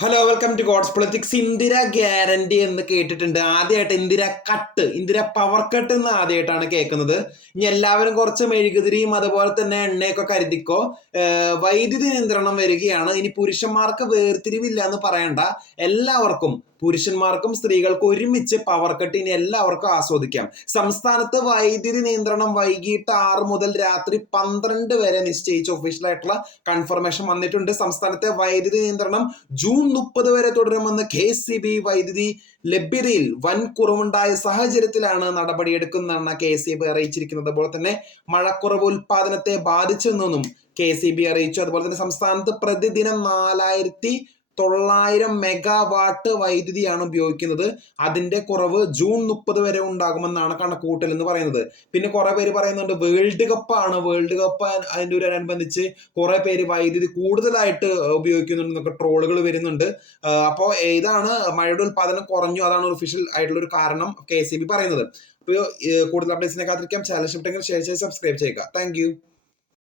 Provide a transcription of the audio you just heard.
Hello, welcome to god's politics. Indira guarantee എന്ന് കേട്ടിട്ടുണ്ട്. ആദ്യമായിട്ട് ഇന്ദിര പവർ കട്ട് എന്ന് ആദ്യമായിട്ടാണ് കേൾക്കുന്നത്. ഇനി എല്ലാവരും കുറച്ച് മെഴുകുതിരിയും അതുപോലെ തന്നെ എണ്ണയൊക്കെ കരുതിക്കോ. വൈദ്യുതി നിയന്ത്രണം വരികയാണ്. ഇനി പുരുഷന്മാർക്ക് വേർതിരിവില്ല എന്ന് പറയണ്ട, എല്ലാവർക്കും പുരുഷന്മാർക്കും സ്ത്രീകൾക്കും ഒരുമിച്ച് പവർ കട്ട് ഇനി എല്ലാവർക്കും ആസ്വദിക്കാം. സംസ്ഥാനത്ത് വൈദ്യുതി നിയന്ത്രണം വൈകിട്ട് 6 മുതൽ രാത്രി 12 വരെ നിശ്ചയിച്ച ഒഫീഷ്യലായിട്ടുള്ള കൺഫർമേഷൻ വന്നിട്ടുണ്ട്. സംസ്ഥാനത്തെ വൈദ്യുതി നിയന്ത്രണം ജൂൺ 30 വരെ തുടരുമെന്ന് KEB വൈദ്യുതി ലഭ്യതയിൽ വൻ കുറവുണ്ടായ സാഹചര്യത്തിലാണ് നടപടിയെടുക്കുന്നതെന്ന് KEB അറിയിച്ചിരിക്കുന്നത്. അതുപോലെ തന്നെ മഴക്കുറവ് ഉൽപാദനത്തെ ബാധിച്ചെന്നും KEB അറിയിച്ചു. അതുപോലെ തന്നെ സംസ്ഥാനത്ത് പ്രതിദിനം 4900 മെഗാവാട്ട് വൈദ്യുതിയാണ് ഉപയോഗിക്കുന്നത്. അതിന്റെ കുറവ് ജൂൺ 30 വരെ ഉണ്ടാകുമെന്നാണ് കണക്കുകൂട്ടൽ എന്ന് പറയുന്നത്. പിന്നെ കുറെ പേര് പറയുന്നുണ്ട് വേൾഡ് കപ്പാണ്, അതിന്റെ ഒരു അനുബന്ധിച്ച് കുറെ പേര് വൈദ്യുതി കൂടുതലായിട്ട് ഉപയോഗിക്കുന്നുണ്ടെന്നൊക്കെ ട്രോളുകൾ വരുന്നുണ്ട്. അപ്പോൾ ഇതാണ് മഴയുടെ ഉൽപാദനം കുറഞ്ഞു, അതാണ് ഒഫീഷ്യൽ ആയിട്ടുള്ള ഒരു കാരണം KEB പറയുന്നത്. അപ്പോൾ കൂടുതൽ അപ്ഡേറ്റ്സിനെ കാത്തിരിക്കാം. ചാനൽ ഇഷ്ടപ്പെട്ടെങ്കിൽ ഷെയർ ചെയ്ത് സബ്സ്ക്രൈബ് ചെയ്യുക. താങ്ക്